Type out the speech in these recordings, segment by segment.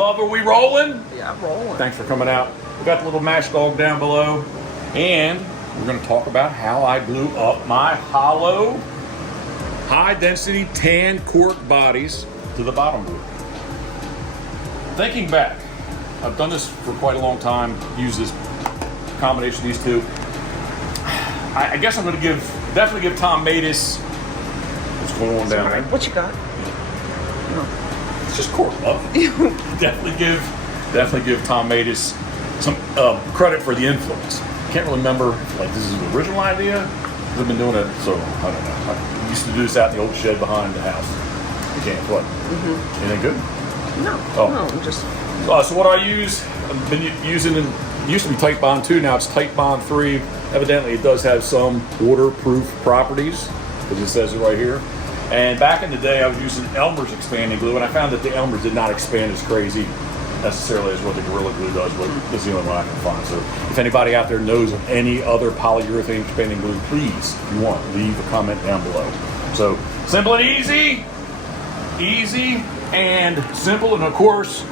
Love, are we rolling? Yeah, rolling. Thanks for coming out. We got the little mash dog down below, and we're going to talk about how I glue up my hollow, high-density tan cork bodies to the bottom board. Thinking back, I've done this for quite a long time. Use this combination of these two. I guess I'm going to definitely give Tom Matus. What's going on down there? What you got? It's just cork, love. definitely give Tom Matus some credit for the influence. Can't really remember if this is the original idea. I've been doing it, so I don't know. I used to do this out in the old shed behind the house. You can't what? Anything good? No. Oh. No, I'm just. So what I use, I've been using, it used to be Tight Bond 2, now it's Tight Bond 3. Evidently it does have some waterproof properties, because it says it right here. And back in the day I was using Elmer's expanding glue, and I found that the Elmer's did not expand as crazy necessarily as what the Gorilla Glue does, but this is the only one I can find. So if anybody out there knows of any other polyurethane expanding glue, please, if you want, leave a comment down below. So simple and easy and simple, and of course,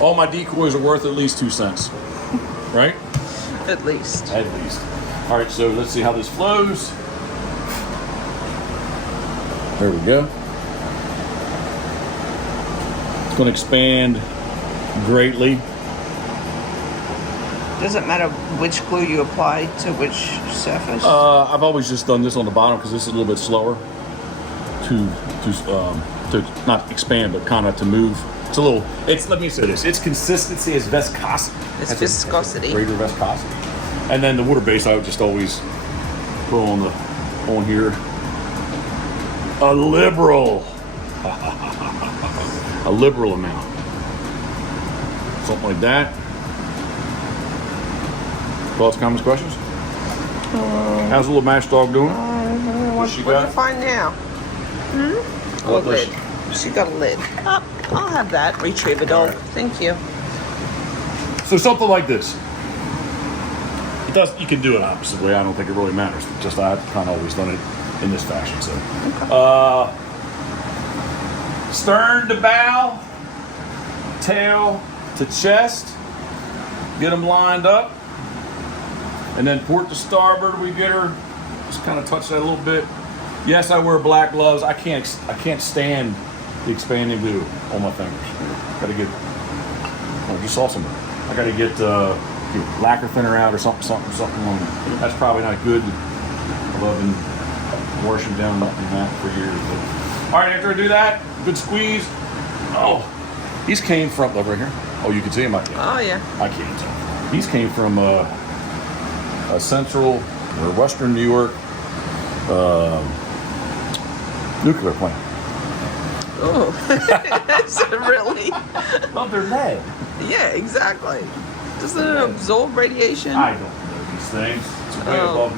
all my decoys are worth at least 2 cents, right? At least. At least. All right, so let's see how this flows. There we go. It's going to expand greatly. Does it matter which glue you apply to which surface? I've always just done this on the bottom because this is a little bit slower to not expand, but kind of to move. Let me say this, its consistency is viscosity. It's viscosity. Greater viscosity. And then the water base I would just always put on here. A liberal amount. Something like that. Thoughts, comments, questions? How's the little mash dog doing? What do you find now? A lid. She got a lid. Oh, I'll have that. Retriever dog. Right. Thank you. So something like this. You can do it opposite way. I don't think it really matters. Just I've kind of always done it in this fashion. So, okay. Stern to bow, tail to chest. Get them lined up, and then port to starboard. We get her. Just kind of touch that a little bit. Yes, I wear black gloves. I can't stand the expanding glue on my fingers. Gotta get. Oh, you saw some. I gotta get lacquer thinner out or something. That's probably not good. I've been washing down that for years. But. All right, after I do that, good squeeze. Oh, these came from over here. Oh, you can see them. I can't. Oh yeah. I can't tell. These came from a central or western New York nuclear plant. Oh, that's really. Well, they're lead. Yeah, exactly. Doesn't it absorb radiation? I don't know these things. It's way above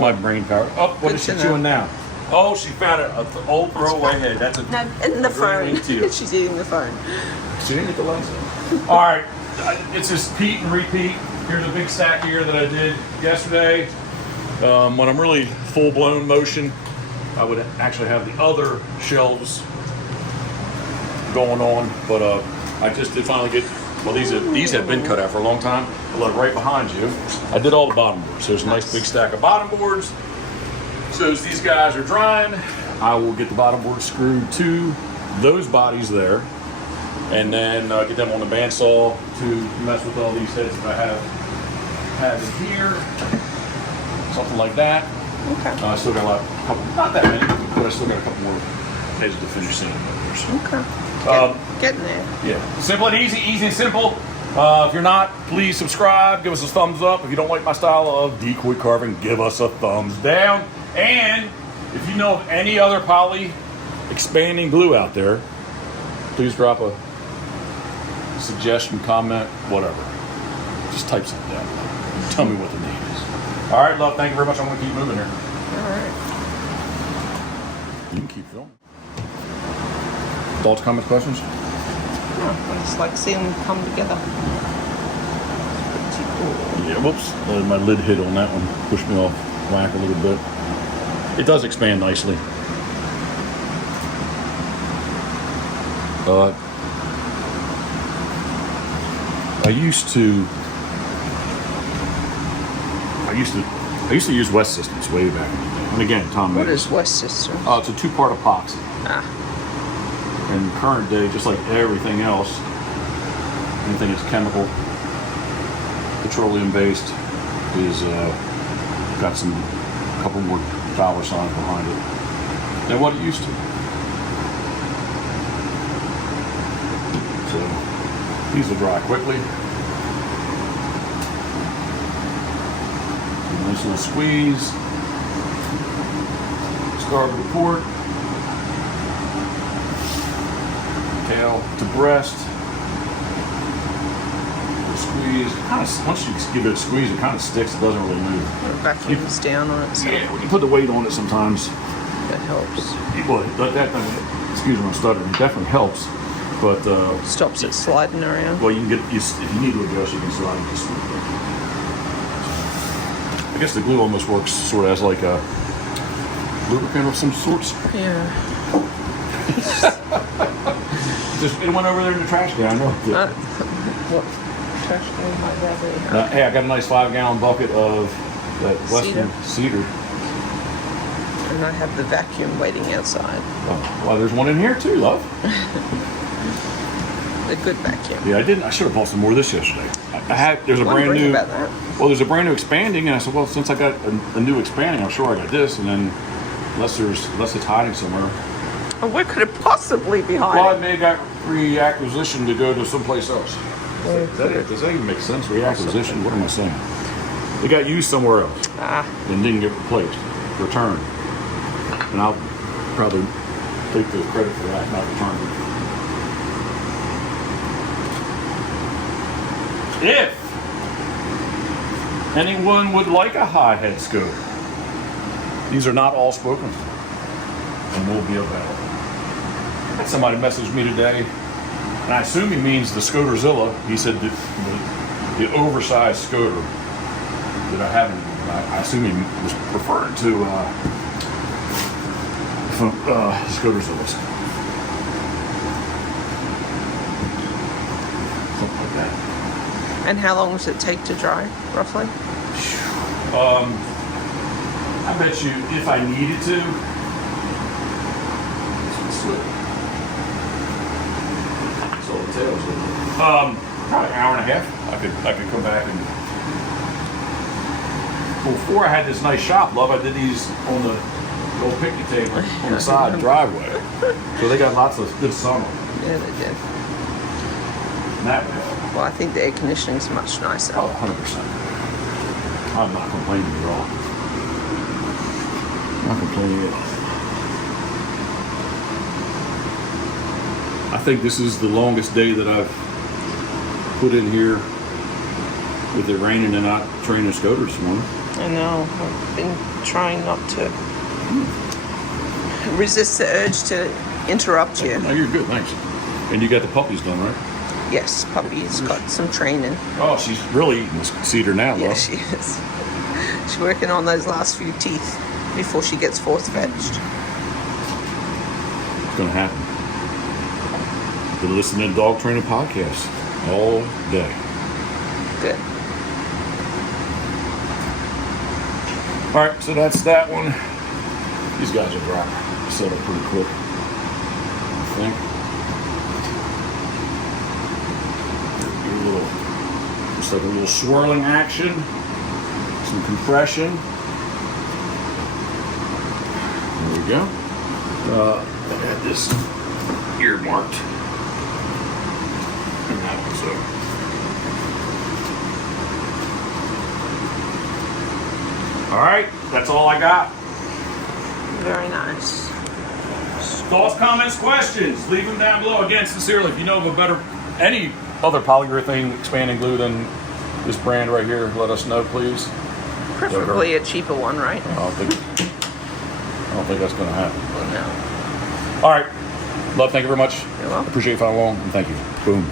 my brain power. Oh, what is she doing now? Oh, she found an old throwaway head. That's in the fern. She's eating the fern. She didn't get the lunch. All right, it's just repeat and repeat. Here's a big stack here that I did yesterday. When I'm really full-blown motion, I would actually have the other shelves going on, but I just did finally get. Well, these have been cut out for a long time. I let it right behind you. I did all the bottom boards. So there's a nice big stack of bottom boards. So as these guys are drying, I will get the bottom board screwed to those bodies there, and then get them on the bandsaw to mess with all these heads that I have in here. Something like that. Okay. I still got a couple, not that many, but I still got a couple more heads to finish seeing. Okay. Getting there. Yeah. Simple and easy and simple. If you're not, please subscribe. Give us a thumbs up. If you don't like my style of decoy carving, give us a thumbs down. And if you know of any other poly expanding glue out there, please drop a suggestion, comment, whatever. Just type something down. Tell me what the name is. All right, love. Thank you very much. I'm going to keep moving here. All right. You can keep filming. Thoughts, comments, questions? I just like seeing them come together. Pretty cool. Yeah, whoops. My lid hit on that one. Pushed me off whack a little bit. It does expand nicely. I used to use West Systems way back. And again, Tom. What is West Systems? Oh, it's a 2-part epoxy. Ah. In current day, just like everything else, anything that's chemical, petroleum based, is got a couple more dollar signs behind it than what it used to. So these will dry quickly. Nice little squeeze. Starboard to port. Tail to breast. Squeeze. Once you give it a squeeze, it kind of sticks. It doesn't really move. It vacuums down on itself. Yeah, when you put the weight on it, sometimes that helps. Well, excuse me, I'm stuttering. It definitely helps, but stops it sliding around. Well, you can get if you need to adjust, you can slide it just. I guess the glue almost works sort of as like a lubricant of some sorts. Yeah. It went over there in the trash can. I know. What trash can might that be? Hey, I got a nice 5-gallon bucket of that Western cedar. And I have the vacuum waiting outside. Oh, well, there's one in here too, love. A good vacuum. Yeah, I should have bought some more of this yesterday. There's a brand new. About that. Well, there's a brand new expanding, and I said, well, since I got a new expanding, I'm sure I got this, and then unless it's hiding somewhere. Oh, where could it possibly be hiding? Well, I may got reacquisition to go to someplace else. Does that even make sense? Reacquisition? What am I saying? It got used somewhere else and didn't get replaced, returned. And I'll probably take the credit for that, not return it. If anyone would like a high head scope, these are not all spoken for and will be available. Somebody messaged me today, and I assume he means the Scoterzilla. He said the oversized Scoter that I haven't. I assume he was referring to Scoterzillas. Something like that. And how long does it take to dry, roughly? I bet you if I needed to, probably an hour and a half. I could come back and. Before I had this nice shop, love, I did these on the little picnic table on the side driveway. So they got lots of good summer. Yeah, they did. And that way. Well, I think the air conditioning is much nicer. Oh, 100%. I'm not complaining at all. Not complaining at all. I think this is the longest day that I've put in here with it raining and not training Scoter this morning. I know. I've been trying not to resist the urge to interrupt you. No, you're good, thanks. And you got the puppies done, right? Yes, puppy's got some training. Oh, she's really eating the cedar now, though. Yes, she is. She's working on those last few teeth before she gets force fetched. It's going to happen. Been listening to dog training podcasts all day. Good. All right, so that's that one. These guys are dry. Set up pretty quick, I think. Just like a little swirling action, some compression. There we go. I had this earmarked. And that one's over. All right, that's all I got. Very nice. Thoughts, comments, questions, leave them down below. Again, sincerely, if you know of any other polyurethane expanding glue than this brand right here, let us know, please. Preferably a cheaper one, right? I don't think that's going to happen. But. No. All right. Love, thank you very much. You're welcome. Appreciate you following along, and thank you. Boom.